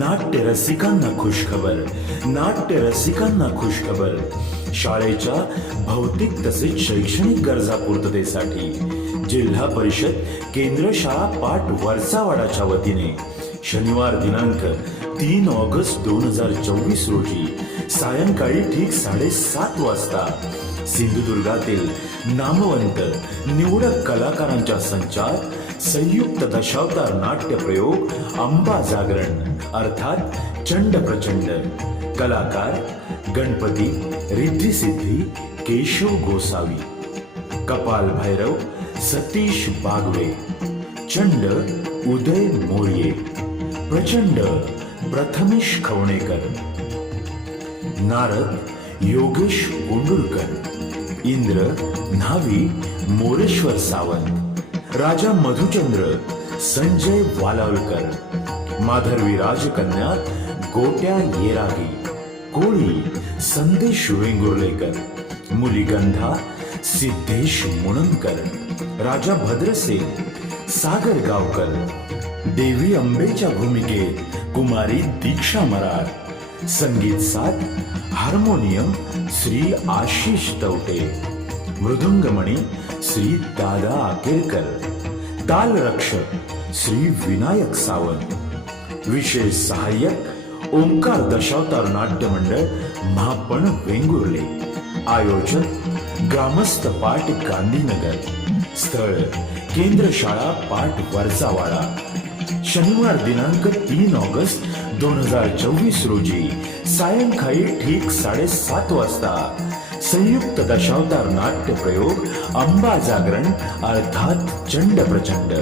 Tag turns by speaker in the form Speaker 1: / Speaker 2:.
Speaker 1: नाट्य रसिकांना खुशखबर नाट्य रसिकांना खुशखबर. शाळेच्या भौतिक तसेच शैक्षणिक गरजा पूर्ततेसाठी जिल्हा परिषद केंद्र शाळा पाठ वरसावाडाच्या वतीने शनिवार दिनांक तीन ऑगस्ट दोन हजार चोवीस रोजी सायंकाळी ठीक साडेसात वाजता. सिंधुदुर्गातील नामवंत निवडक कलाकारांच्या संचात संयुक्त दशावतार नाट्य प्रयोग अंबा जागरण अर्थात चंड प्रचंड. कलाकार गणपती रिद्धी सिद्धी केशव गोसावी. कपाल भैरव सतीश बागवे. चंड उदय मोरये. प्रचंड प्रथमेश खवणेकर. नारद योगेश गुंडुरकर इंद्र न्हावी मोरेश्वर सावंत राजा मधुचंद्र संजय वालावलकर माधरवी राजकन्या गोट्या येरागी कोळी संदेश वेंगुर्लेकर मुलीगंधा सिद्धेश मुणनकर राजा भद्रसेन सागर गावकर देवी अंबेच्या भूमिकेत कुमारी दीक्षा मराठ संगीत साथ हार्मोनियम श्री आशिष तवटे. मृदुंगमणी श्री दादा आकेरकर ताल रक्षक श्री विनायक सावंत. विशेष सहाय्यक ओंकार दशावतार नाट्य मंडळ महापण वेंगुर्ले. आयोजक ग्रामस्थ पाठ गांधीनगर. स्थळ केंद्र शाळा पाठ वरचावाडा. शनिवार दिनांक तीन ऑगस्ट दोन हजार चोवीस रोजी सायंकाळी ठीक साडेसात वाजता संयुक्त दशावतार नाट्य प्रयोग अंबा जागरण अर्थात चंड प्रचंड.